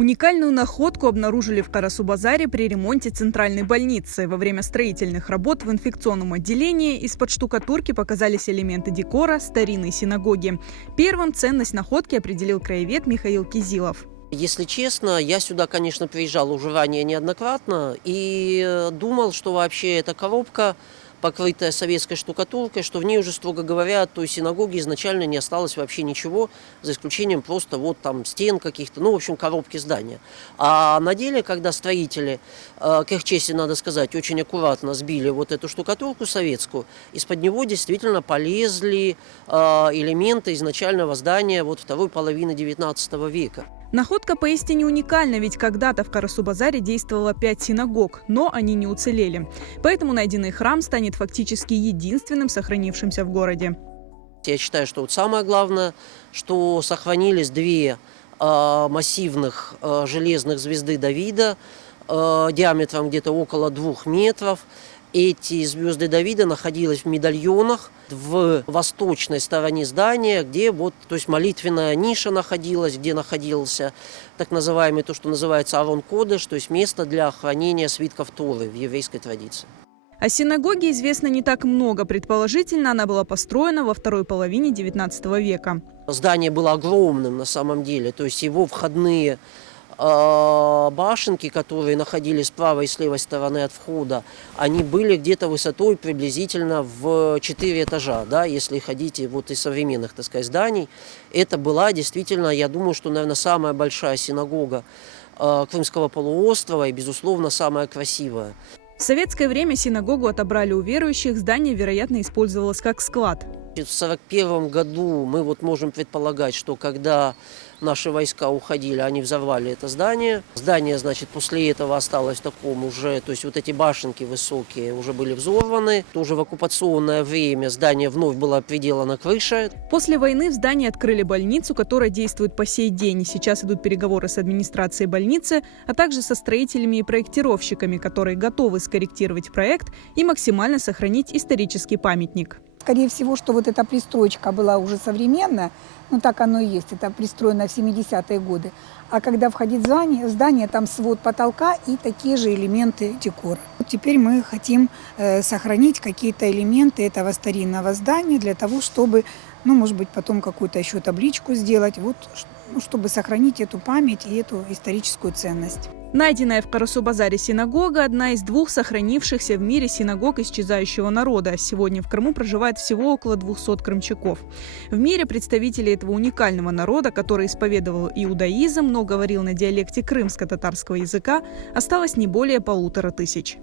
Уникальную находку обнаружили в Карасу-Базаре при ремонте центральной больницы. Во время строительных работ в инфекционном отделении из-под штукатурки показались элементы декора старинной синагоги. Первым ценность находки определил краевед Михаил Кизилов. Если честно, я сюда, конечно, приезжал уже ранее неоднократно и думал, что вообще эта коробка, покрытая советской штукатуркой, что в ней уже, строго говоря, от той синагоги изначально не осталось вообще ничего, за исключением просто вот там стен каких-то, в общем, коробки здания. А на деле, когда строители, к их чести надо сказать, очень аккуратно сбили вот эту штукатурку советскую, из-под него действительно полезли элементы изначального здания вот второй половины XIX века. Находка поистине уникальна, ведь когда-то в Карасу-Базаре действовало 5 синагог, но они не уцелели. Поэтому найденный храм станет фактически единственным сохранившимся в городе. Я считаю, что вот самое главное, что сохранились две массивных железных звезды Давида диаметром где-то около 2 метров. Эти звезды Давида находились в медальонах в восточной стороне здания, где то есть молитвенная ниша находилась, где находился так называемый, то, что называется Арон Кодеш, то есть место для хранения свитков Торы в еврейской традиции. О синагоге известно не так много. Предположительно, она была построена во второй половине XIX века. Здание было огромным на самом деле, то есть его входные башенки, которые находились с правой и с левой стороны от входа, они были где-то высотой приблизительно в 4 этажа, да, если ходить вот из современных, так сказать, зданий. Это была действительно, я думаю, что, наверное, самая большая синагога Крымского полуострова и, безусловно, самая красивая. В советское время синагогу отобрали у верующих, здание, вероятно, использовалось как склад. В 1941 году мы можем предполагать, что когда наши войска уходили, они взорвали это здание. Здание, значит, после этого осталось в таком уже, то есть вот эти башенки высокие уже были взорваны. Тоже в оккупационное время здание вновь было приделано крышей. После войны в здании открыли больницу, которая действует по сей день. Сейчас идут переговоры с администрацией больницы, а также со строителями и проектировщиками, которые готовы скорректировать проект и максимально сохранить исторический памятник. Скорее всего, что вот эта пристройка была уже современная, так оно и есть, это пристроено в 70-е годы. А когда входит в здание, там свод потолка и такие же элементы декора. Теперь мы хотим сохранить какие-то элементы этого старинного здания для того, чтобы, может быть, потом какую-то еще табличку сделать, чтобы сохранить эту память и эту историческую ценность. Найденная в Карасу-Базаре синагога – одна из 2 сохранившихся в мире синагог исчезающего народа. Сегодня в Крыму проживает всего около 200 крымчаков. В мире представители этого уникального народа, который исповедовал иудаизм, но говорил на диалекте крымско-татарского языка, осталось не более 1500.